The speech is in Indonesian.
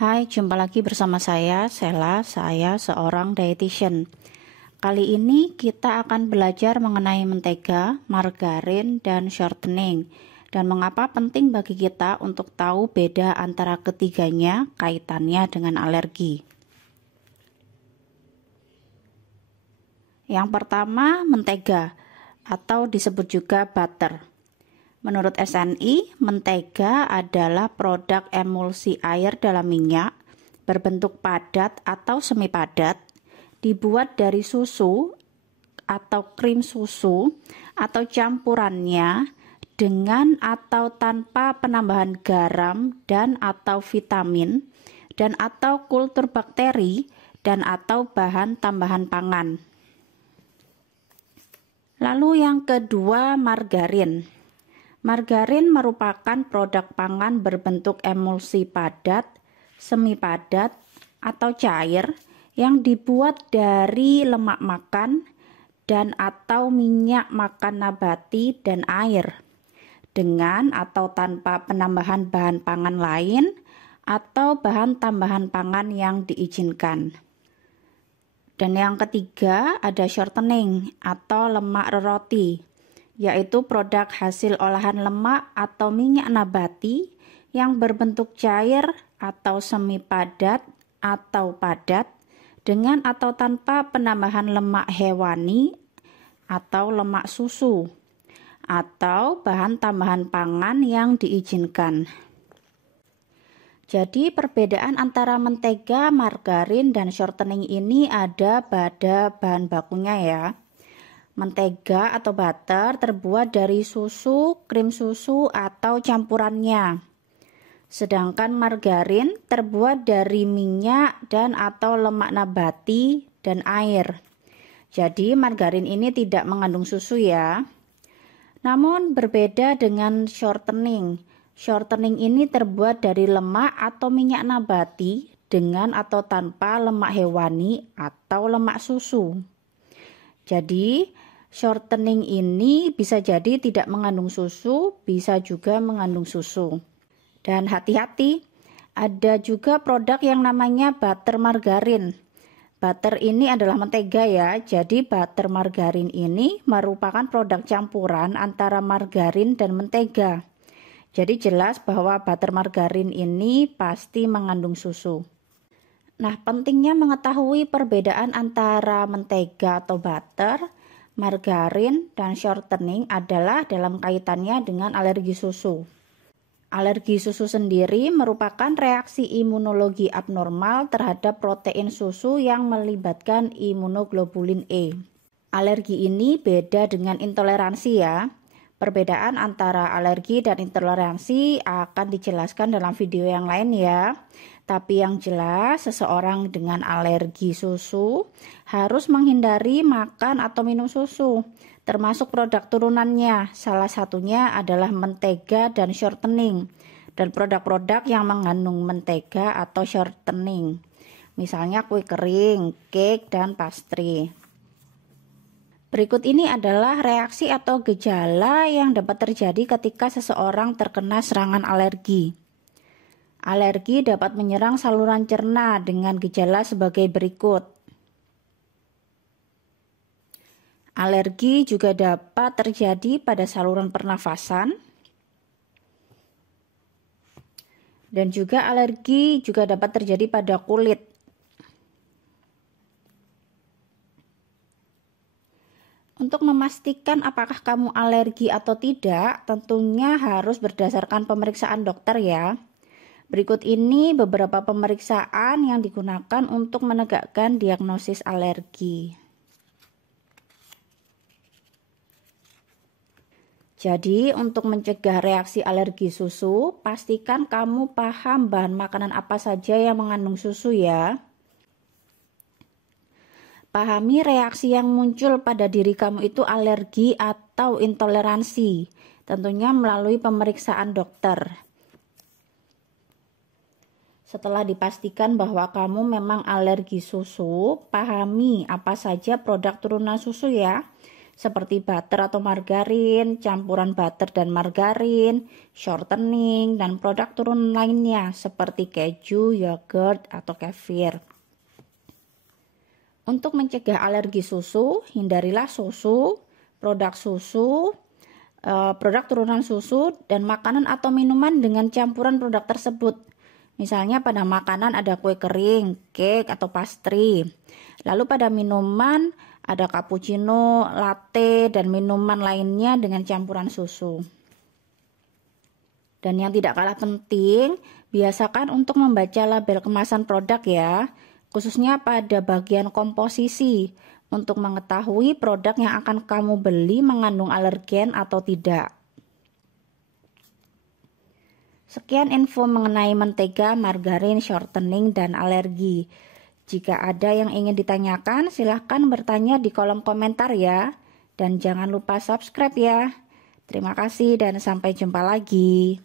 Hai, jumpa lagi bersama saya, Sela. Saya seorang dietitian. Kali ini kita akan belajar mengenai mentega, margarin, dan shortening, dan mengapa penting bagi kita untuk tahu beda antara ketiganya kaitannya dengan alergi. Yang pertama, mentega, atau disebut juga butter. Menurut SNI, mentega adalah produk emulsi air dalam minyak, berbentuk padat atau semi padat, dibuat dari susu atau krim susu atau campurannya dengan atau tanpa penambahan garam dan atau vitamin dan atau kultur bakteri dan atau bahan tambahan pangan. Lalu yang kedua, margarin. Margarin merupakan produk pangan berbentuk emulsi padat, semi padat, atau cair yang dibuat dari lemak makan dan atau minyak makan nabati dan air, dengan atau tanpa penambahan bahan pangan lain atau bahan tambahan pangan yang diizinkan. Dan yang ketiga ada shortening atau lemak roti, yaitu produk hasil olahan lemak atau minyak nabati yang berbentuk cair atau semi padat atau padat dengan atau tanpa penambahan lemak hewani atau lemak susu atau bahan tambahan pangan yang diizinkan. Jadi perbedaan antara mentega, margarin, dan shortening ini ada pada bahan bakunya ya. Mentega atau butter terbuat dari susu, krim susu, atau campurannya. Sedangkan margarin terbuat dari minyak dan atau lemak nabati dan air. Jadi margarin ini tidak mengandung susu ya. Namun berbeda dengan shortening. Shortening ini terbuat dari lemak atau minyak nabati dengan atau tanpa lemak hewani atau lemak susu. Jadi shortening ini bisa jadi tidak mengandung susu, bisa juga mengandung susu. Dan hati-hati, ada juga produk yang namanya butter margarin. Butter ini adalah mentega ya, jadi butter margarin ini merupakan produk campuran antara margarin dan mentega. Jadi jelas bahwa butter margarin ini pasti mengandung susu. Nah, pentingnya mengetahui perbedaan antara mentega atau butter, margarin, dan shortening adalah dalam kaitannya dengan alergi susu. Alergi susu sendiri merupakan reaksi imunologi abnormal terhadap protein susu yang melibatkan imunoglobulin E. Alergi ini beda dengan intoleransi ya. Perbedaan antara alergi dan intoleransi akan dijelaskan dalam video yang lain ya. Tapi yang jelas, seseorang dengan alergi susu harus menghindari makan atau minum susu, termasuk produk turunannya. Salah satunya adalah mentega dan shortening, dan produk-produk yang mengandung mentega atau shortening. Misalnya kue kering, cake, dan pastry. Berikut ini adalah reaksi atau gejala yang dapat terjadi ketika seseorang terkena serangan alergi. Alergi dapat menyerang saluran cerna dengan gejala sebagai berikut. Alergi juga dapat terjadi pada saluran pernafasan. Dan juga alergi juga dapat terjadi pada kulit. Untuk memastikan apakah kamu alergi atau tidak, tentunya harus berdasarkan pemeriksaan dokter ya. Berikut ini beberapa pemeriksaan yang digunakan untuk menegakkan diagnosis alergi. Jadi, untuk mencegah reaksi alergi susu, pastikan kamu paham bahan makanan apa saja yang mengandung susu ya. Pahami reaksi yang muncul pada diri kamu itu alergi atau intoleransi, tentunya melalui pemeriksaan dokter. Setelah dipastikan bahwa kamu memang alergi susu, pahami apa saja produk turunan susu ya. seperti butter atau margarin, campuran butter dan margarin, shortening, dan produk turunan lainnya seperti keju, yogurt, atau kefir. Untuk mencegah alergi susu, hindarilah susu, produk turunan susu, dan makanan atau minuman dengan campuran produk tersebut. Misalnya pada makanan ada kue kering, cake, atau pastry. Lalu pada minuman ada cappuccino, latte, dan minuman lainnya dengan campuran susu. Dan yang tidak kalah penting, biasakan untuk membaca label kemasan produk ya, khususnya pada bagian komposisi, untuk mengetahui produk yang akan kamu beli mengandung alergen atau tidak. Sekian info mengenai mentega, margarin, shortening, dan alergi. Jika ada yang ingin ditanyakan, silahkan bertanya di kolom komentar ya. Dan jangan lupa subscribe ya. Terima kasih dan sampai jumpa lagi.